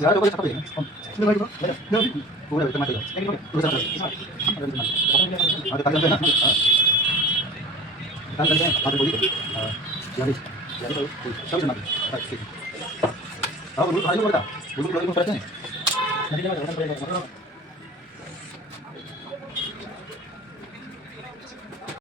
यार कोई सकते हैं नहीं भाई नहीं पूरा इतना चाहिए पूरा सकते हैं आगे काट लेते हैं ना काट लेते हैं आगे बोलिए यार यार कोई सब जना ठीक है अब बोलो भाई बोलता बोलो लोग को करते हैं नहीं